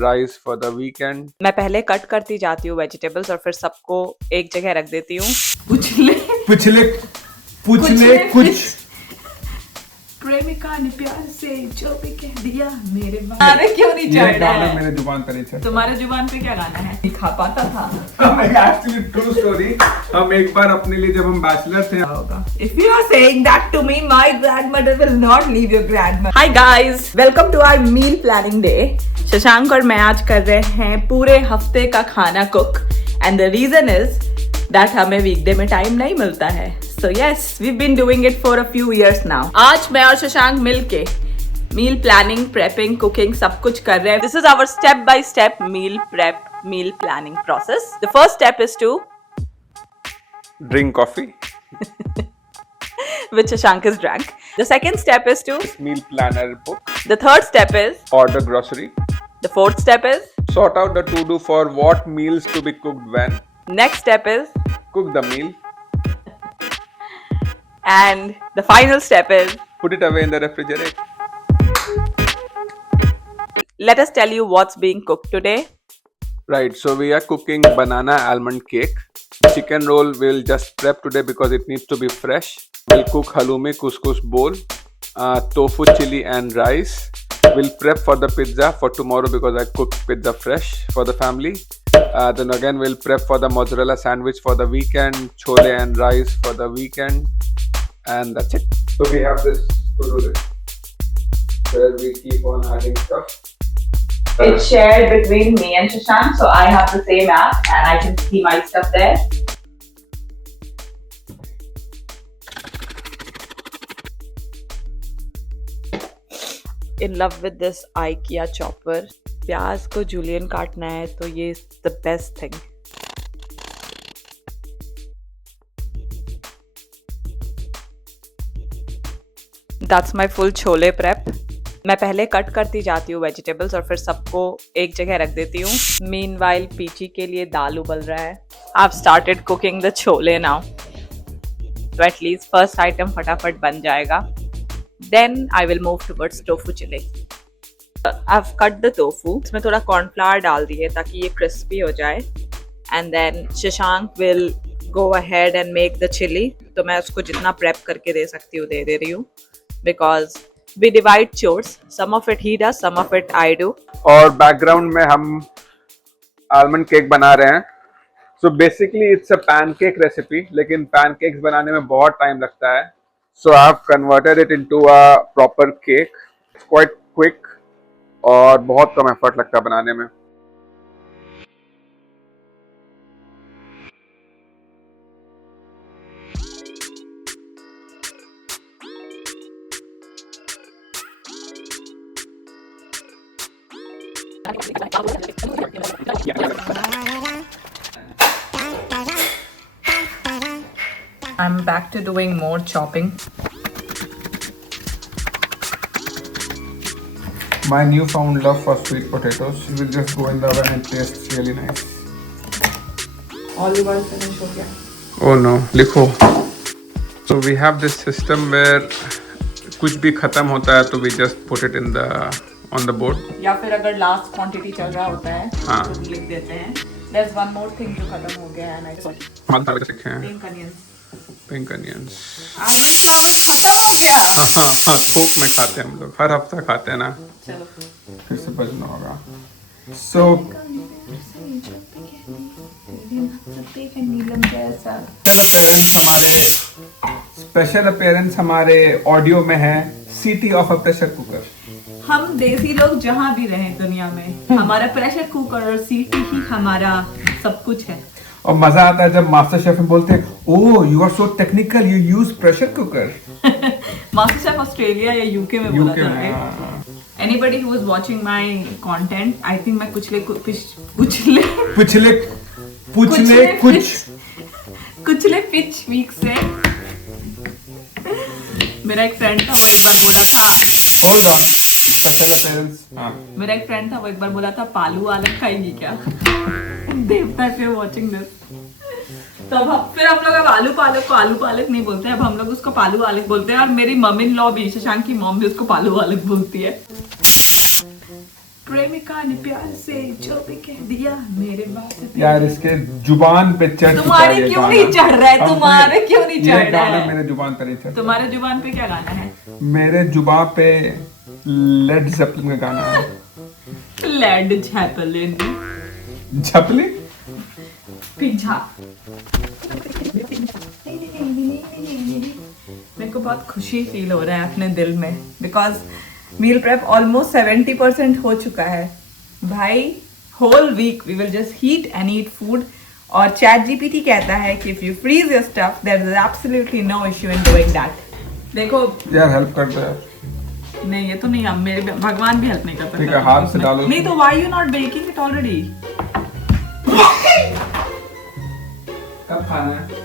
rice for the weekend. मैं पहले cut करती जाती हूँ वेजिटेबल्स और फिर सबको एक जगह रख देती हूँ। पूछले कुछ प्रेमिका ने प्यार से जो भी कह दिया मेरे अरे क्यों नहीं चढ़ रहा है? मेरे जुबान पर नहीं चढ़। तुम्हारे जुबान पे क्या गाना है? नहीं खा पाता था। एक्चुअली ट्रू स्टोरी, हम एक बार अपने लिए जब हम बैचलर थे होगा। If you are saying that to me, my grandmother will not leave your grandmother. Hi guys, welcome to our meal planning day. Shashank और मैं आज कर रहे हैं पूरे हफ्ते का खाना cook, and the reason is that हमें वीकडे में टाइम नहीं मिलता है. So yes, we've been doing it for a few years now. आज मैं और शशांक मिलके मील प्लानिंग, प्रेपिंग, कुकिंग सब कुछ कर रहे हैं. This is our step by step meal prep, meal planning process. The first step is to Drink coffee. which Shashank is drank. The second step is to Meal planner book. the third step is Order grocery. the fourth step is Sort out the to-do for what meals to be cooked when. next step is Cook the meal. and the final step is Put it away in the refrigerator. let us tell you what's being cooked today. Right, so we are cooking banana almond cake. Chicken roll we'll just prep today because it needs to be fresh. We'll cook halloumi couscous bowl, tofu chili and rice. We'll prep for the pizza for tomorrow because I cooked pizza fresh for the family. Then again we'll prep for the mozzarella sandwich for the weekend, chole and rice for the weekend, and that's it. So we have this to-do list where we keep on adding stuff. It's shared between me and Shashank, so I have the same app and I can see my stuff there. In love with this IKEA chopper. प्याज को Julian काटना है तो ये the best thing. That's my full chole prep. मैं पहले cut करती जाती हूँ वेजिटेबल्स और फिर सबको एक जगह रख देती हूँ. Meanwhile पीची के लिए दाल उबल रहा है. I've started cooking the chole now. तो at least first item फटाफट बन जाएगा. Then I will move towards tofu chili. I've cut the tofu. इसमें थोड़ा कॉर्नफ्लावर डाल दिए ताकि ये crispy हो जाए. And then Shashank will go ahead and make the chili. तो मैं उसको जितना prep करके दे सकती हूँ दे रही हूँ. Because we divide chores. Some of it he does, some of it I do. और बैकग्राउंड में हम आलमंड केक बना रहे हैं. So basically it's a pancake recipe, लेकिन पैनकेक्स बनाने में बहुत टाइम लगता है. So I have converted it into a proper cake. It's quite quick और बहुत कम एफर्ट लगता है बनाने में. I'm back to doing more chopping. My newfound love for sweet potatoes will just go in the oven and taste really nice. Olive oil finish हो गया. Oh no, लिखो. So we have this system where कुछ भी खत्म होता है तो we just put it in the on the board. या फिर अगर लास्ट क्वांटिटी चल रहा होता है हाँ. तो लिख देते हैं. There's one more thing जो खत्म हो गया है ना. हमारे सारे सीखे हैं. Pink onions. Pink onions. आलू चावल खत्म हो गया. हाँ, थोक में खाते हैं हम लोग, हर हफ्ता खाते हैं ना. चलो. फिर से बजना होगा. So स्पेशल अपीयरेंस हमारे ऑडियो में है city of a pressure cooker. हम देसी लोग जहाँ भी रहें दुनिया में हमारा प्रेशर कुकर और सीटी ही हमारा सब कुछ है. और मजा आता है जब मास्टर शेफ में बोलते हैं oh you are so technical you use pressure cooker. Master chef Australia या यूके में बोला यूके में. था. Anybody who is watching my content, I think मैं कुछले पिच वीक से मेरा एक फ्रेंड था वो एक बार बोला था. Hold on. Special appearance. मेरा एक फ्रेंड था वो एक बार बोला था पालू आलक खाएगी क्या. देवता if you're watching this. तब फिर हम लोग अब आलू पालक को आलू पालक नहीं बोलते, अब हम लोग उसको पालू आलक बोलते हैं. और मेरी मम्मी इन लॉ भी, शशांक की मॉम भी उसको पालू आलक बोलती है. प्रेमिका ने प्यार से जो भी कह दिया मेरे बाप से यार इसके जुबान पे चढ़ चुका है तुम्हारे ये क्यों गाना। नहीं चढ़ रहा है? अब तुम्हारे क्यों नहीं ये चढ़ रहा गाना है? मेरे जुबान पे नहीं चढ़ तुम्हारे जुबान पे क्या गाना है? मेरे जुबान पे लेड ज़ेपलिन का गाना है। लेड झैपलिन झपली पिज्जा। मेरे को बहुत खुशी फील हो रहा है अपने दिल में बिकॉज मील प्रेप ऑलमोस्ट 70% हो चुका है भाई। Whole week we will just heat and eat food. और चैट जीपीटी कहता है कि if you freeze your stuff there is absolutely no issue in doing that. देखो यार हेल्प कर दो यार। नहीं, ये तो नहीं, अब मेरे भगवान भी हेल्प नहीं करते। ठीक है, हाथ से डालो। नहीं तो why you not baking it already? कब खाना है?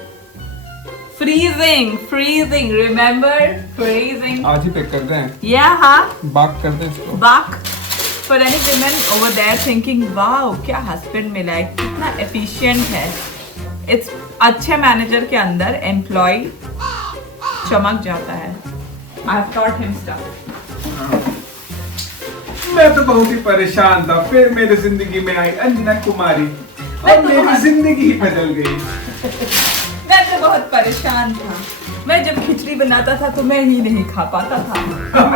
Freezing remember freezing. आज ही पैक कर दें, Yeah, बाक कर दें इसको। Bach. For any women over there thinking, wow, क्या हस्बैंड मिला है, कितना एफिशिएंट है। इट्स अच्छे मैनेजर के अंदर एम्प्लॉय चमक जाता है। I've taught him stuff. मैं तो बहुत ही परेशान था, फिर मेरी जिंदगी में आई अंजना कुमारी और मेरी जिंदगी ही बदल गई। मैं तो बहुत परेशान था। मैं जब खिचड़ी बनाता था तो मैं ही नहीं खा पाता था।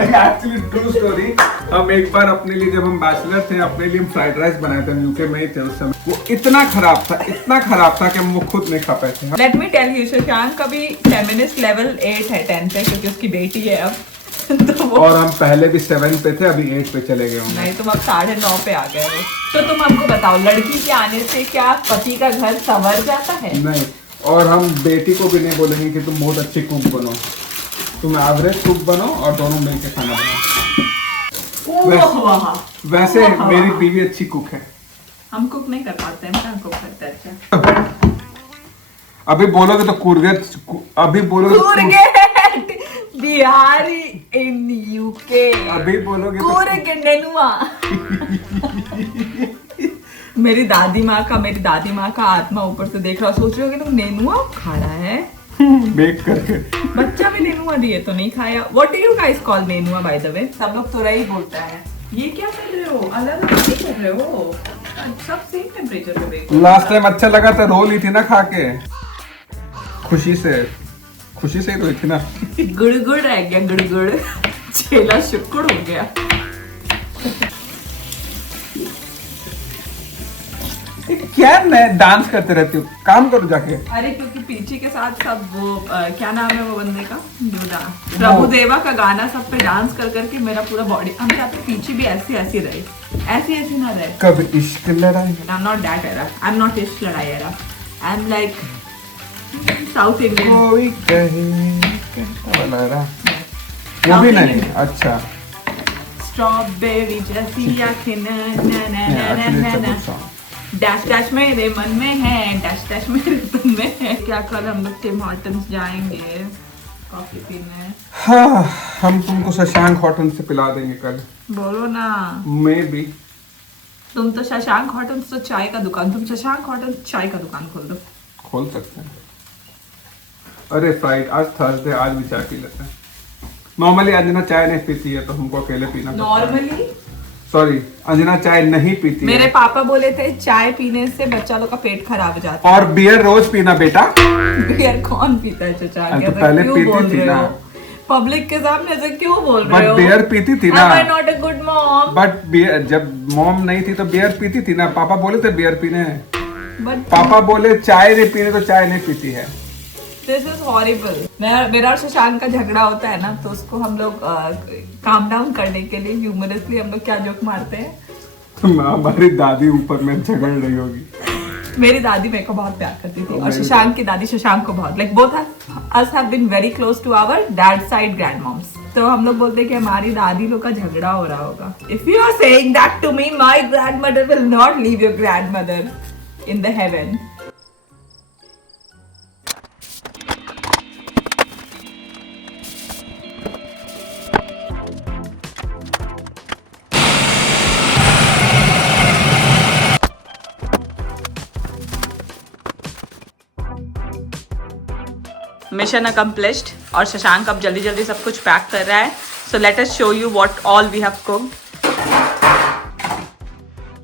Actually true story. हम एक बार अपने लिए, जब हम बैचलर थे, अपने लिए फ्राइड राइस बनाए थे, यूके में ही थे उस समय। वो इतना खराब था कि हम वो खुद नहीं खा पाए थे। Let me tell you, Shashank का भी फेमिनिस्ट लेवल 8 है 10 पे, क्योंकि उसकी बेटी है अब। तो वो और हम पहले भी 7 पे थे, अभी 8 पे चले गए होंगे। नहीं, तुम अब 9:30 पे आ गए हो। तो तुम हमको बताओ, लड़की के आने से क्या पति का घर संवर जाता है? नहीं, और हम बेटी को भी नहीं बोलेंगे कि तुम बहुत अच्छी कुक बनो, तुम एवरेज कुक बनो और दोनों मिलकर खाना बनाओ। वाह, वैसे मेरी बीवी अच्छी कुक है। हम कुक नहीं कर पाते हैं, हम कुक करते हैं। अच्छा, अभी बोलोगे तो अभी बोलोगे तो कुरगेट बिहारी इन यूके। अभी बोलोगे तो कुरगेनुआ। मेरी दादी माँ का आत्मा ऊपर से देख रहा, सोच रहे हो कि तुम नेनुआ खा रहा है। बेक करके। बच्चा भी नेनुआ दिए तो नहीं खाया। What do you guys call नेनुआ बाय द वे? सब लोग तुरई बोलता है। ये क्या कर रहे हो? अलग अलग नहीं कर रहे हो, सब सेम टेम्परेचर पे बेक। लास्ट टाइम अच्छा लगा था, रो ली थी ना खा के, खुशी से ही रोई थी ना। गुड़ रह गया, गुड़ चेला शुक्र हो गया। क्या मैं डांस करते रहती हूँ, काम करो जाके। अरे क्योंकि पीछे के साथ सब वो क्या नाम है वो बंदे का, प्रभु देवा का गाना सब पे डांस कर करके मेरा पूरा बॉडी, हम चाहते पीछे भी ऐसी रहे, ऐसी ना रहे। कब इश्क लड़ाई। I'm not that era. I'm not इश्क लड़ाई era. I'm like south Indian. कोई कहे वाला रहा। वो भी नहीं। अच्छा, स्ट्रॉबेरी जैसी आंखें ना डैश मेरे मन में है, डैश मेरे तन में है। क्या कल हम लोग टिम हॉर्टन्स जाएंगे कॉफी पीने? हाँ, हम तुमको शशांक हॉटन से पिला देंगे कल। बोलो ना। मैं भी। तुम तो शशांक हॉटन्स तो चाय का दुकान, तुम शशांक हॉटन्स चाय का दुकान खोल दो। खोल सकते हैं। अरे फ्राइड, आज थर्सडे, आज भी चाय पी लेते हैं। नॉर्मली अंजना चाय नहीं पीती है तो हमको अकेले पीना पड़ता है। नॉर्मली सॉरी, अंजना चाय नहीं पीती मेरे है। पापा बोले थे चाय पीने से बच्चा लोग का पेट खराब हो जाता और बियर रोज पीना बेटा। है। बियर कौन पीता है चचा? तो पहले पीती थी ना। पब्लिक के सामने ऐसे क्यों बोल रहे बट हो? बियर पीती थी ना। Am I not a good mom? But बियर, जब मॉम नहीं थी तो बियर पीती थी ना। पापा बोले थे बियर पीने, But पापा बोले चाय नहीं पीने तो चाय नहीं पीती है। this is horrible. मेरा और शशांक का झगड़ा होता है ना, तो उसको हम लोग काम डाउन करने के लिए ह्यूमरसली हम लोग क्या जोक मारते हैं, हमारी दादी ऊपर में झगड़ रही होगी। मेरी दादी मेरे को बहुत प्यार करती थी और शशांक की दादी शशांक को बहुत, like both us have been very close to our dad side grand moms. तो हम लोग बोलते हैं कि हमारी दादी लोग का झगड़ा हो रहा होगा। If you are saying that to me, my grandmother will not leave your grandmother in the heaven. Mission accomplished. और शशांक अब जल्दी जल्दी सब कुछ पैक कर रहा है। So let us show you what all we have cooked.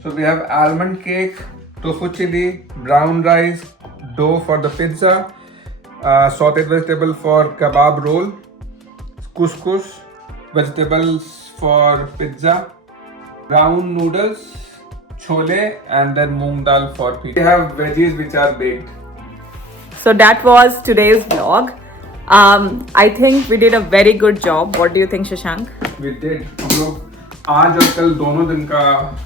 So we have almond cake, tofu chili, brown rice, dough for the pizza, sauteed vegetable for kebab roll, couscous, vegetables for pizza, brown noodles, chole, and then moong dal for pizza. We have veggies which are baked. So that was today's vlog. I think we did a very good job. What do you think, Shashank? We did. हम लोग आज और कल दोनों दिन का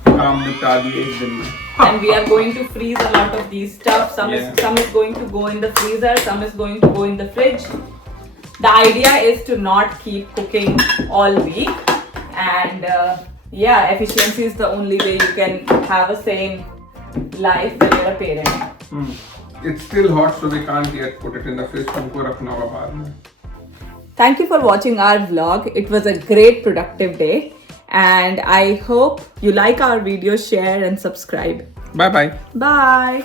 काम निपटा दिए एक दिन में. And we are going to freeze a lot of these stuff. Some is going to go in the freezer, some is going to go in the fridge. The idea is to not keep cooking all week, and efficiency is the only way you can have a sane life when you're a parent. It's still hot, so we can't yet put it in the fridge. हमको रखना होगा बाद में. Thank you for watching our vlog. It was a great productive day, and I hope you like our videos, share and subscribe. Bye bye. Bye.